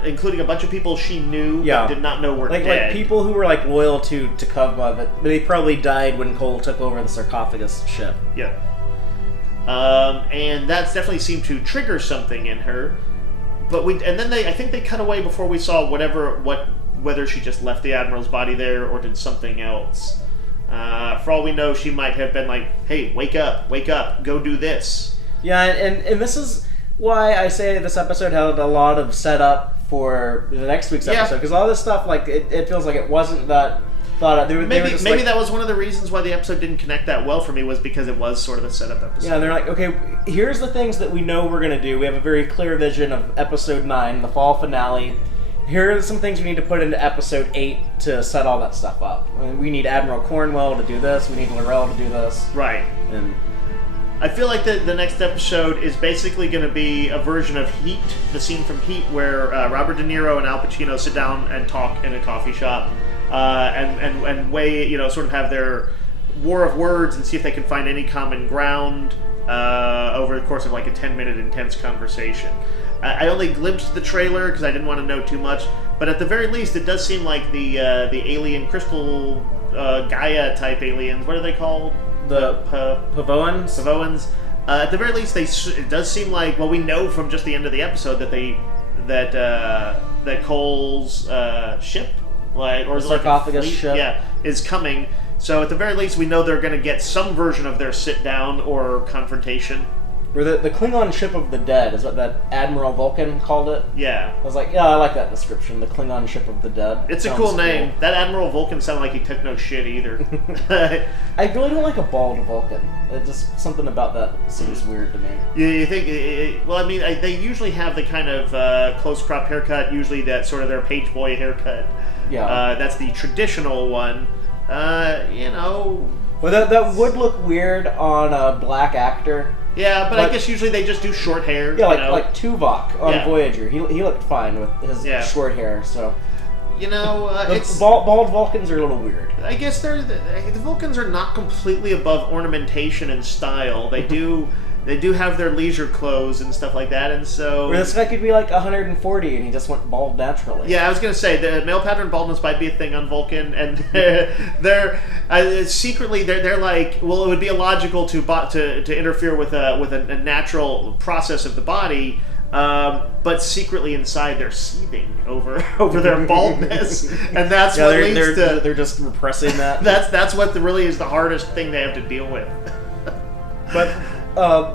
including a bunch of people she knew but did not know were dead. Like people who were like loyal to Kuvma, but they probably died when Cole took over the sarcophagus ship. Yeah. And that's definitely seemed to trigger something in her. But I think they cut away before we saw whether she just left the Admiral's body there or did something else. For all we know, she might have been like, "Hey, wake up, go do this." Yeah, and this is why I say this episode had a lot of setup for the next week's episode, because all this stuff, like, it feels like it wasn't that thought out. Maybe that was one of the reasons why the episode didn't connect that well for me, was because it was sort of a setup episode. Yeah, they're like, okay, here's the things that we know we're going to do. We have a very clear vision of episode 9, the fall finale. Here are some things we need to put into episode 8 to set all that stuff up. I mean, we need Admiral Cornwell to do this. We need L'Rell to do this. Right. And I feel like the next episode is basically going to be a version of Heat, the scene from Heat where Robert De Niro and Al Pacino sit down and talk in a coffee shop, and weigh, sort of have their war of words and see if they can find any common ground over the course of like a 10-minute intense conversation. I only glimpsed the trailer because I didn't want to know too much, but at the very least, it does seem like the alien crystal Gaia type aliens. What are they called? The Pavoans? Pavoans. At the very least, it does seem like, well, we know from just the end of the episode that Cole's ship, or sarcophagus ship, is coming. So at the very least, we know they're going to get some version of their sit down or confrontation. Or the Klingon ship of the dead is what that Admiral Vulcan called it. Yeah. I was like, yeah, I like that description, the Klingon ship of the dead. It's a cool name. That Admiral Vulcan sounded like he took no shit either. I really don't like a bald Vulcan. Just something about that seems weird to me. You think? Well, I mean, they usually have the kind of close crop haircut, usually that sort of their page boy haircut. Yeah. That's the traditional one. Well, that would look weird on a black actor. Yeah, but I guess usually they just do short hair. Yeah, like Tuvok on Voyager. He looked fine with his short hair, so... it's... Bald Vulcans are a little weird. I guess the Vulcans are not completely above ornamentation and style. They do have their leisure clothes and stuff like that, and so... Or this guy could be like 140 and he just went bald naturally. Yeah, I was going to say, the male pattern baldness might be a thing on Vulcan, and they're secretly, they're like, well, it would be illogical to interfere with a natural process of the body, but secretly inside they're seething over their baldness, and that's what leads to they're just repressing that. That's what really is the hardest thing they have to deal with. But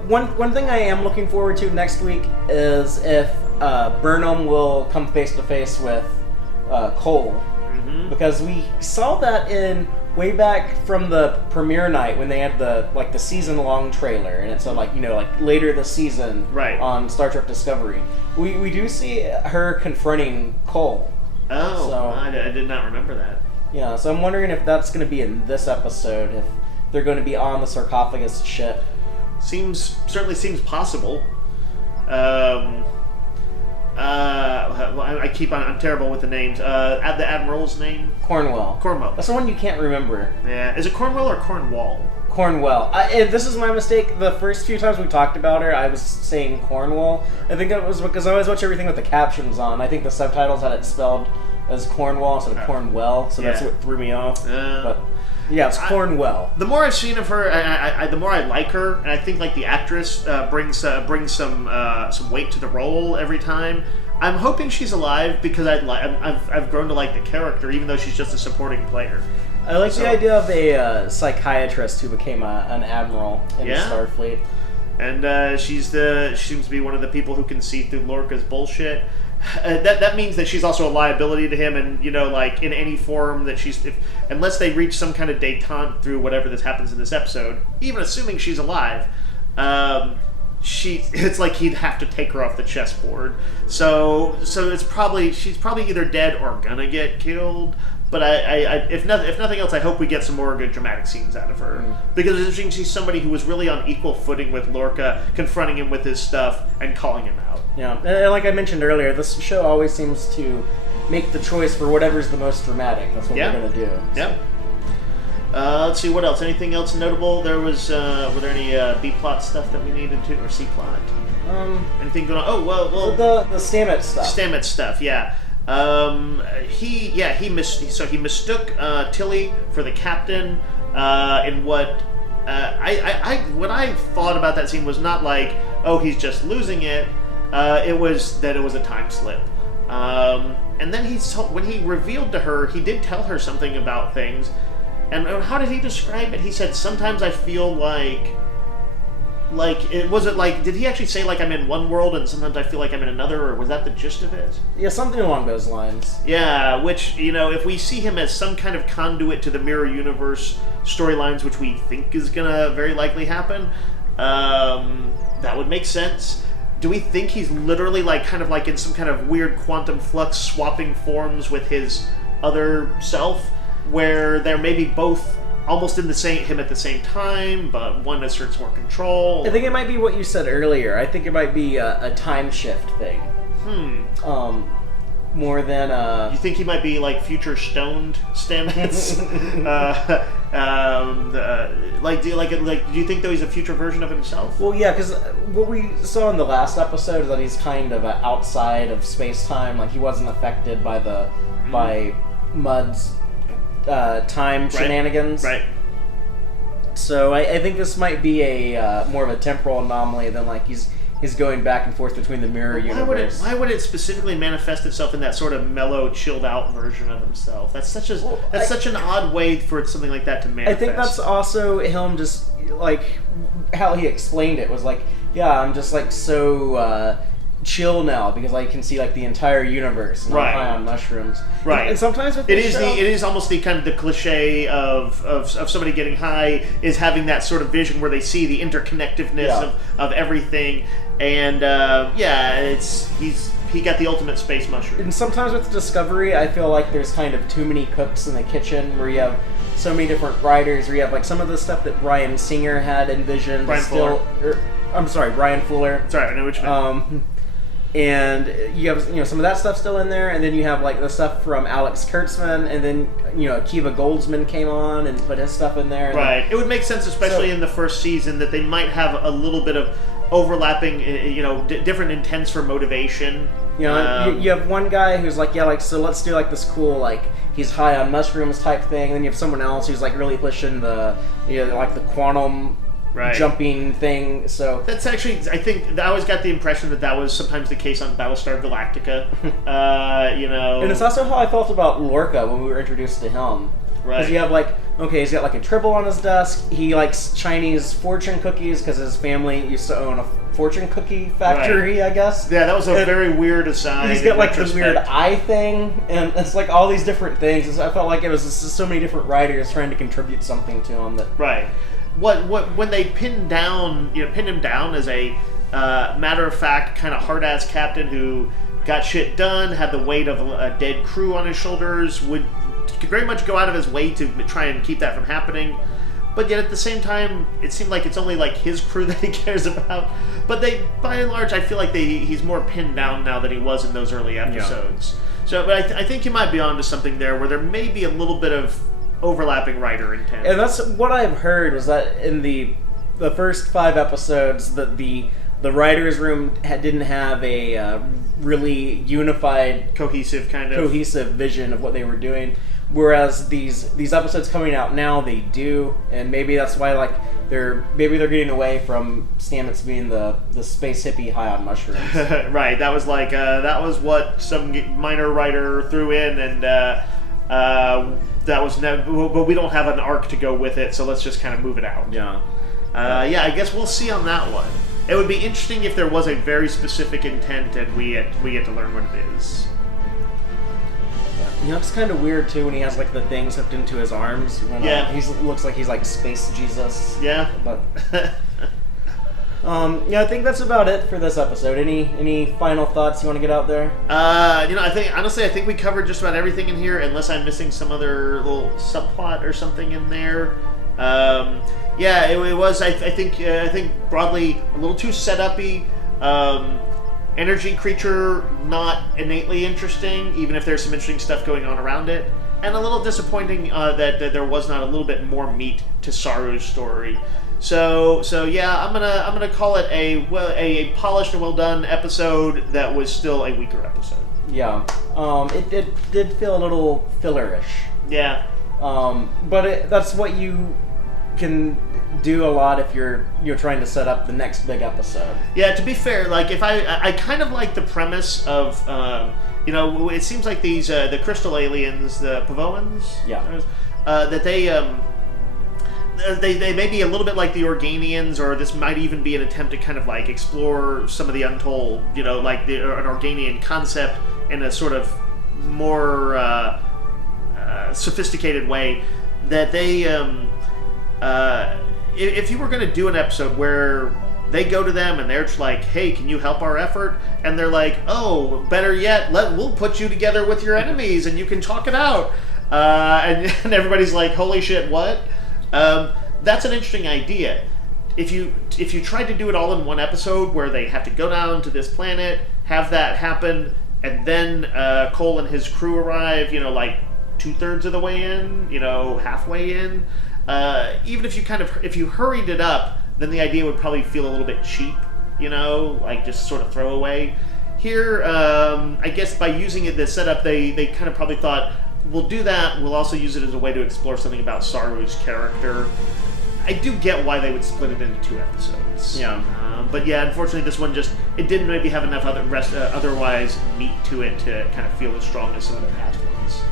one thing I am looking forward to next week is if Burnham will come face to face with Cole, because we saw that in way back from the premiere night when they had the season long trailer, and it said later this season on Star Trek Discovery. We do see her confronting Cole. Oh, so, I did not remember that. Yeah, so I'm wondering if that's going to be in this episode, if they're going to be on the sarcophagus ship. Certainly seems possible. I'm terrible with the names. The Admiral's name? Cornwell. That's the one you can't remember. Yeah. Is it Cornwell or Cornwall? Cornwell. This is my mistake. The first few times we talked about her, I was saying Cornwall. I think it was because I always watch everything with the captions on. I think the subtitles had it spelled as Cornwall instead of Cornwell, so that's what threw me off. But yeah, it's Cornwell. The more I've seen of her, the more I like her, and I think the actress brings some weight to the role every time. I'm hoping she's alive because I've grown to like the character, even though she's just a supporting player. I like the idea of a psychiatrist who became an admiral in Starfleet. And she seems to be one of the people who can see through Lorca's bullshit. That means that she's also a liability to him, and in any form that unless they reach some kind of detente through whatever this happens in this episode, even assuming she's alive, it's like he'd have to take her off the chessboard. So she's probably either dead or gonna get killed. But if nothing else, I hope we get some more good dramatic scenes out of her. Because she's somebody who was really on equal footing with Lorca, confronting him with his stuff and calling him out. Yeah, and like I mentioned earlier, this show always seems to make the choice for whatever's the most dramatic. That's what we're going to do. So. Yep. Let's see, what else? Anything else notable? There was, were there any B-plot stuff that we needed to, or C-plot? Anything going on? Oh, well... The Stamets stuff. Stamets stuff, yeah. He mistook Tilly for the captain in what I thought about that scene was not like, oh, he's just losing it. It was that it was a time slip. And then when he revealed to her, he did tell her something about things. And how did he describe it? He said, sometimes I feel did he actually say I'm in one world and sometimes I feel like I'm in another, or was that the gist of it? Yeah, something along those lines. Yeah, which, if we see him as some kind of conduit to the Mirror Universe storylines, which we think is gonna very likely happen, that would make sense. Do we think he's literally in some kind of weird quantum flux swapping forms with his other self, where they're maybe both almost in him at the same time, but one asserts more control? I think it might be what you said earlier. I think it might be a time shift thing. More than You think he might be future stoned Stamets? Do you think though he's a future version of himself? Well, yeah, because what we saw in the last episode is that he's kind of outside of space-time. He wasn't affected by by Mudd's time shenanigans. Right. So I think this might be a more of a temporal anomaly than he's going back and forth between the mirror universe. Why would it specifically manifest itself in that sort of mellow, chilled out version of himself? That's such an odd way for something like that to manifest. I think that's also him just how he explained it was I'm just so chill now because I can see the entire universe and I'm high on mushrooms. Right. And sometimes with it is almost the kind of the cliche of somebody getting high is having that sort of vision where they see the interconnectedness of everything, and he got the ultimate space mushroom. And sometimes with Discovery, I feel like there's kind of too many cooks in the kitchen where you have so many different writers, where you have some of the stuff that Bryan Singer had envisioned. Bryan Fuller. Sorry, I know what you mean. And you have some of that stuff still in there, and then you have the stuff from Alex Kurtzman, and then Akiva Goldsman came on and put his stuff in there. Right. It would make sense, especially in the first season, that they might have a little bit of overlapping, different intents for motivation. You have one guy who's so let's do this cool he's high on mushrooms type thing, and then you have someone else who's really pushing the the quantum jumping thing. So that's actually, I think, I always got the impression that was sometimes the case on Battlestar Galactica. And it's also how I felt about Lorca when we were introduced to him. Because you have he's got a tribble on his desk. He likes Chinese fortune cookies because his family used to own a fortune cookie factory, I guess. Yeah, that was a very weird aside. He's got the weird eye thing, and it's all these different things. And so I felt like it was just so many different writers trying to contribute something to him. When they pinned him down as a matter of fact kind of hard ass captain who got shit done, had the weight of a dead crew on his shoulders, could very much go out of his way to try and keep that from happening. But yet at the same time, it seemed like it's only his crew that he cares about. But by and large, I feel like he's more pinned down now than he was in those early episodes. Yeah. So, but I think you might be onto something there, where there may be a little bit of overlapping writer intent. And that's what I've heard, was that in the first 5 episodes, that the writers' room didn't have a really unified, cohesive vision of what they were doing. Whereas these episodes coming out now, they do, and maybe that's why they're getting away from Stamets being the space hippie high on mushrooms. Right. That was that was what some minor writer threw in, and that was but we don't have an arc to go with it, so let's just kind of move it out. Yeah. I guess we'll see on that one. It would be interesting if there was a very specific intent, and we get to learn what it is. It's kind of weird too when he has the things hooked into his arms. When, he looks like he's Space Jesus. Yeah. But I think that's about it for this episode. Any final thoughts you want to get out there? I think we covered just about everything in here, unless I'm missing some other little subplot or something in there. It was. I think broadly a little too set-up-y. Energy creature, not innately interesting, even if there's some interesting stuff going on around it, and a little disappointing that there was not a little bit more meat to Saru's story. So yeah, I'm gonna call it a polished and well done episode that was still a weaker episode. Yeah, it did feel a little fillerish. Yeah, but that's what you can do a lot if you're trying to set up the next big episode. Yeah, to be fair, if I kind of like the premise of it seems like these the crystal aliens, the Pavoans, that they may be a little bit like the Organians, or this might even be an attempt to kind of explore some of the untold, an Organian concept in a sort of more sophisticated way. That they if you were going to do an episode where they go to them and they're just like, hey, can you help our effort? And they're like, oh, better yet, we'll put you together with your enemies and you can talk it out. And everybody's like, holy shit, what? That's an interesting idea. If you tried to do it all in one episode where they have to go down to this planet, have that happen, and then Cole and his crew arrive, 2/3 of the way in, halfway in, even if you hurried it up, then the idea would probably feel a little bit cheap, just sort of throwaway. Here, I guess by using it, this setup, they kind of probably thought, we'll do that, we'll also use it as a way to explore something about Saru's character. I do get why they would split it into 2 episodes. Yeah. But yeah, unfortunately this one it didn't maybe have enough otherwise meat to it to kind of feel as strong as some of the past ones.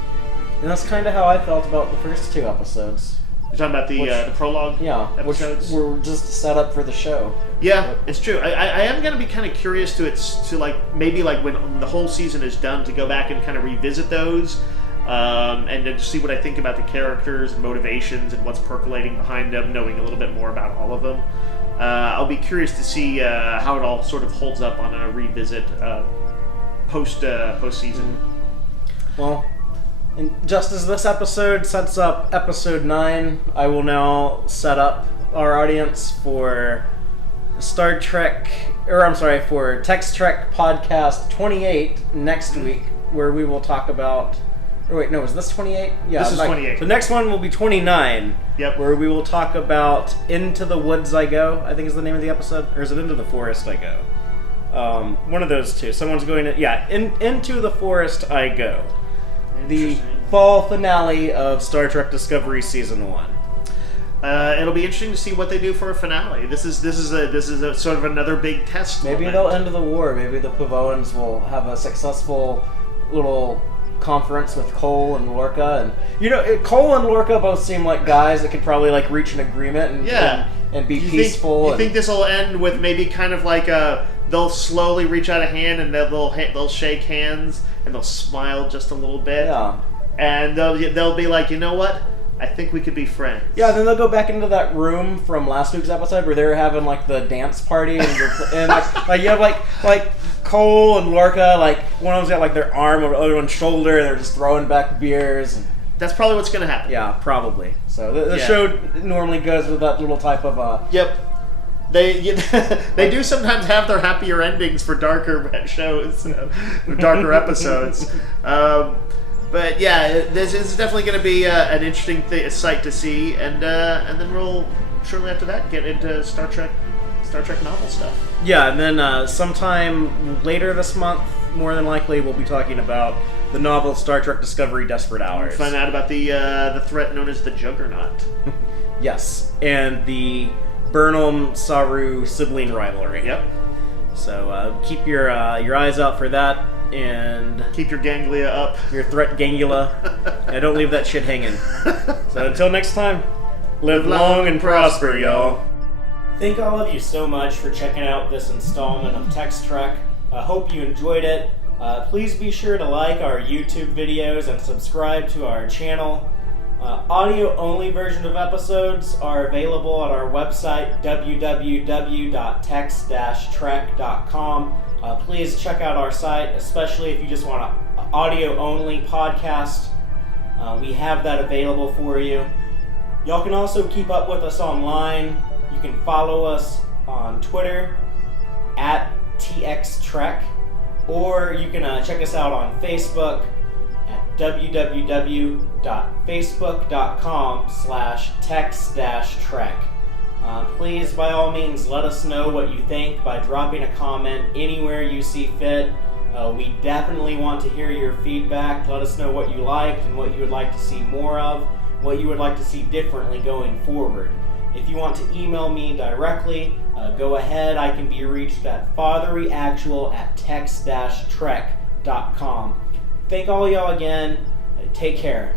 And that's kind of how I felt about the first 2 episodes. You're talking about the prologue episodes? Which were just set up for the show. Yeah, it's true. I am going to be kind of curious to maybe when the whole season is done, to go back and kind of revisit those, and to see what I think about the characters and motivations and what's percolating behind them, knowing a little bit more about all of them. I'll be curious to see how it all sort of holds up on a revisit post-season. Well, and just as this episode sets up episode 9, I will now set up our audience for for Tex-Trek podcast 28 next week, where we will talk about... is this 28? Yeah, this is 28. The next one will be 29. Yep. Where we will talk about Into the Woods I Go, I think is the name of the episode. Or is it Into the Forest I Go? One of those two. Someone's going to... Into the Forest I Go. The fall finale of Star Trek Discovery Season 1. it'll be interesting to see what they do for a finale. This is a sort of another big test. Maybe moment. they'll end the war. Maybe the Pavoans will have a successful little conference with Cole and Lorca, and Cole and Lorca both seem like guys that could probably like reach an agreement and be peaceful. You think this will end with maybe kind of like they'll slowly reach out a hand and they'll shake hands and they'll smile just a little bit. Yeah. And they'll be like, you know what? I think we could be friends. Yeah, then they'll go back into that room from last week's episode where they were having like the dance party, and like you have like Cole and Lorca, like one of them's got like their arm over the other one's shoulder, and they're just throwing back beers. That's probably what's going to happen. Yeah, probably. So the show normally goes with that little type of. Yep. They do sometimes have their happier endings for darker shows, darker episodes. But yeah, this is definitely going to be an interesting sight to see, and then we'll shortly after that get into Star Trek novel stuff. Yeah, and then sometime later this month, more than likely, we'll be talking about the novel Star Trek Discovery: Desperate Hours. Find out about the threat known as the Juggernaut. Yes, and the Burnham-Saru sibling rivalry. Yep. So keep your eyes out for that. And keep your ganglia up. Your threat gangula. And don't leave that shit hanging. So until next time, live long and prosper, y'all. Thank all of you so much for checking out this installment of Tex-Trek. I hope you enjoyed it. Please be sure to like our YouTube videos and subscribe to our channel. Audio-only version of episodes are available at our website, www.tex-trek.com. Please check out our site, especially if you just want an audio-only podcast. We have that available for you. Y'all can also keep up with us online. You can follow us on Twitter at TXTrek, or you can check us out on Facebook at www.facebook.com/tex-trek. Please, by all means, let us know what you think by dropping a comment anywhere you see fit. We definitely want to hear your feedback. Let us know what you liked and what you would like to see more of, what you would like to see differently going forward. If you want to email me directly, go ahead. I can be reached at fathereeactual@tex-trek.com. Thank all y'all again. Take care.